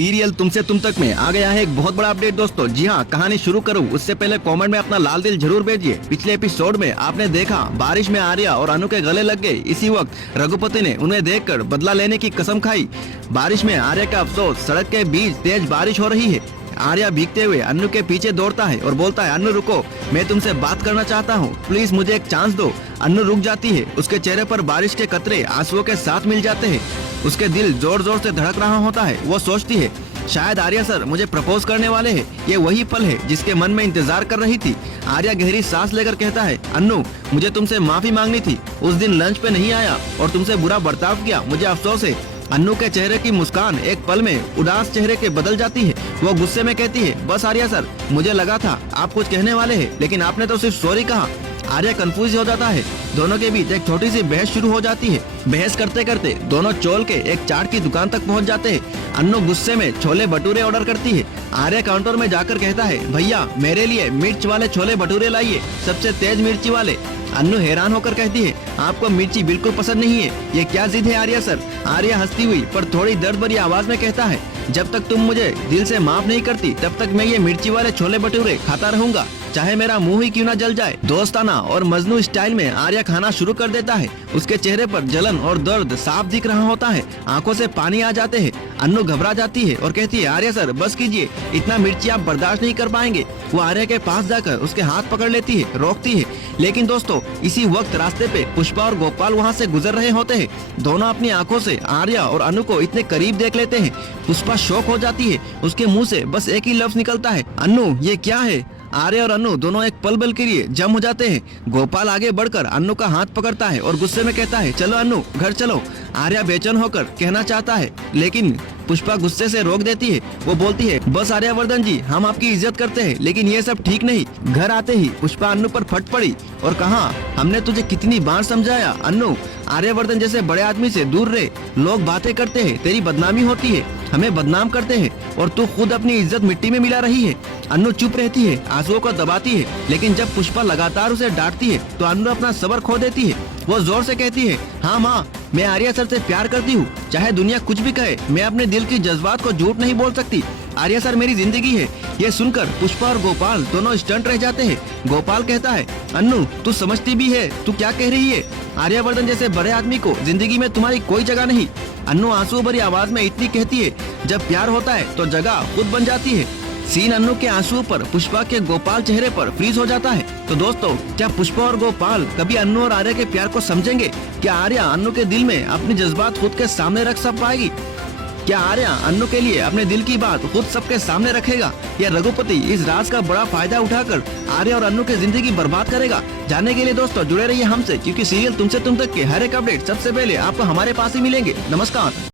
Serial तुमसे तुम तक में आ गया है एक बहुत बड़ा अपडेट दोस्तों। जी हाँ, कहानी शुरू करूँ उससे पहले कमेंट में अपना लाल दिल जरूर भेजिए। पिछले एपिसोड में आपने देखा बारिश में आर्या और अनु के गले लग गए। इसी वक्त रघुपति ने उन्हें देखकर बदला लेने की कसम खाई। बारिश में आर्या का अफसोस, सड़क के बीच तेज बारिश हो रही है। आर्या भीगते हुए अन्नू के पीछे दौड़ता है और बोलता है, अन्नू रुको, मैं तुमसे बात करना चाहता हूँ, प्लीज मुझे एक चांस दो। अन्नू रुक जाती है। उसके चेहरे पर बारिश के कतरे आंसुओं के साथ मिल जाते हैं। उसके दिल जोर जोर से धड़क रहा होता है। वो सोचती है शायद आर्या सर मुझे प्रपोज करने वाले हैं। ये वही पल है जिसके मन में इंतजार कर रही थी। आर्या गहरी सांस लेकर कहता है, अन्नू मुझे तुमसे माफी मांगनी थी। उस दिन लंच पे नहीं आया और तुमसे बुरा बर्ताव किया, मुझे अफसोस है। अन्नू के चेहरे की मुस्कान एक पल में उदास चेहरे के बदल जाती है। वो गुस्से में कहती है, बस आर्या सर, मुझे लगा था आप कुछ कहने वाले हैं, लेकिन आपने तो सिर्फ सॉरी कहा। आर्या कंफ्यूज हो जाता है। दोनों के बीच एक छोटी सी बहस शुरू हो जाती है। बहस करते करते दोनों चोल के एक चाट की दुकान तक पहुंच जाते हैं। अन्नू गुस्से में छोले भटूरे ऑर्डर करती है। आर्या काउंटर में जाकर कहता है, भैया मेरे लिए मिर्च वाले छोले भटूरे लाइए, सबसे तेज मिर्ची वाले। अन्नू हैरान होकर कहती है, आपको मिर्ची बिल्कुल पसंद नहीं है, ये क्या जिद है आर्या सर। आर्या हंसती हुई पर थोड़ी दर्द भरी आवाज में कहता है, जब तक तुम मुझे दिल से माफ नहीं करती तब तक मैं ये मिर्ची वाले छोले भटूरे खाता रहूंगा, चाहे मेरा मुंह ही क्यों ना जल जाए। दोस्ताना और मजनू स्टाइल में आर्या खाना शुरू कर देता है। उसके चेहरे पर जलन और दर्द साफ दिख रहा होता है। आंखों से पानी आ जाते हैं। अन्नू घबरा जाती है और कहती है, आर्या सर बस कीजिए, इतना मिर्ची आप बर्दाश्त नहीं कर पाएंगे। वो आर्या के पास जाकर उसके हाथ पकड़ लेती है, रोकती है। लेकिन दोस्तों इसी वक्त रास्ते पे पुष्पा और गोपाल वहाँ से गुजर रहे होते हैं। दोनों अपनी आंखों से आर्या और अनु को इतने करीब देख लेते हैं। पुष्पा शॉक हो जाती है। उसके मुंह से बस एक ही लफ्ज निकलता है, अन्नू ये क्या है। आर्या और अनु दोनों एक पल के लिए जम हो जाते हैं। गोपाल आगे बढ़कर अनु का हाथ पकड़ता है और गुस्से में कहता है, चलो अनु घर चलो। आर्या बेचैन होकर कहना चाहता है, लेकिन पुष्पा गुस्से से रोक देती है। वो बोलती है, बस आर्यवर्धन जी, हम आपकी इज्जत करते हैं, लेकिन ये सब ठीक नहीं। घर आते ही पुष्पा अन्नू पर फट पड़ी और कहा, हमने तुझे कितनी बार समझाया, अन्नू आर्यवर्धन जैसे बड़े आदमी से दूर रहे। लोग बातें करते हैं, तेरी बदनामी होती है, हमें बदनाम करते हैं और तू खुद अपनी इज्जत मिट्टी में मिला रही है। अन्नू चुप रहती है, आंसुओं को दबाती है, लेकिन जब पुष्पा लगातार उसे डांटती है तो अन्नू अपना सब्र खो देती है। वो जोर से कहती है, हाँ माँ, मैं आर्या सर से प्यार करती हूँ, चाहे दुनिया कुछ भी कहे, मैं अपने दिल की जज्बात को झूठ नहीं बोल सकती। आर्या सर मेरी जिंदगी है। ये सुनकर पुष्पा और गोपाल दोनों स्टंट रह जाते हैं। गोपाल कहता है, अन्नू तू समझती भी है तू क्या कह रही है? आर्यवर्धन जैसे बड़े आदमी को जिंदगी में तुम्हारी कोई जगह नहीं। अन्नू आंसू भरी आवाज में इतनी कहती है, जब प्यार होता है तो जगह खुद बन जाती है। सीन अन्नू के आंसुओं पर पुष्पा के गोपाल चेहरे पर फ्रीज हो जाता है। तो दोस्तों क्या पुष्पा और गोपाल कभी अन्नू और आर्या के प्यार को समझेंगे? क्या आर्या अन्नू के दिल में अपनी जज्बात खुद के सामने रख सब पाएगी? क्या आर्या अन्नू के लिए अपने दिल की बात खुद सबके सामने रखेगा, या रघुपति इस राज का बड़ा फायदा उठाकर आर्या और अन्नू की जिंदगी बर्बाद करेगा? जानने के लिए दोस्तों जुड़े रहिए हमसे, क्योंकि सीरियल तुमसे तुम तक के हर एक अपडेट सबसे पहले आपको हमारे पास ही मिलेंगे। नमस्कार।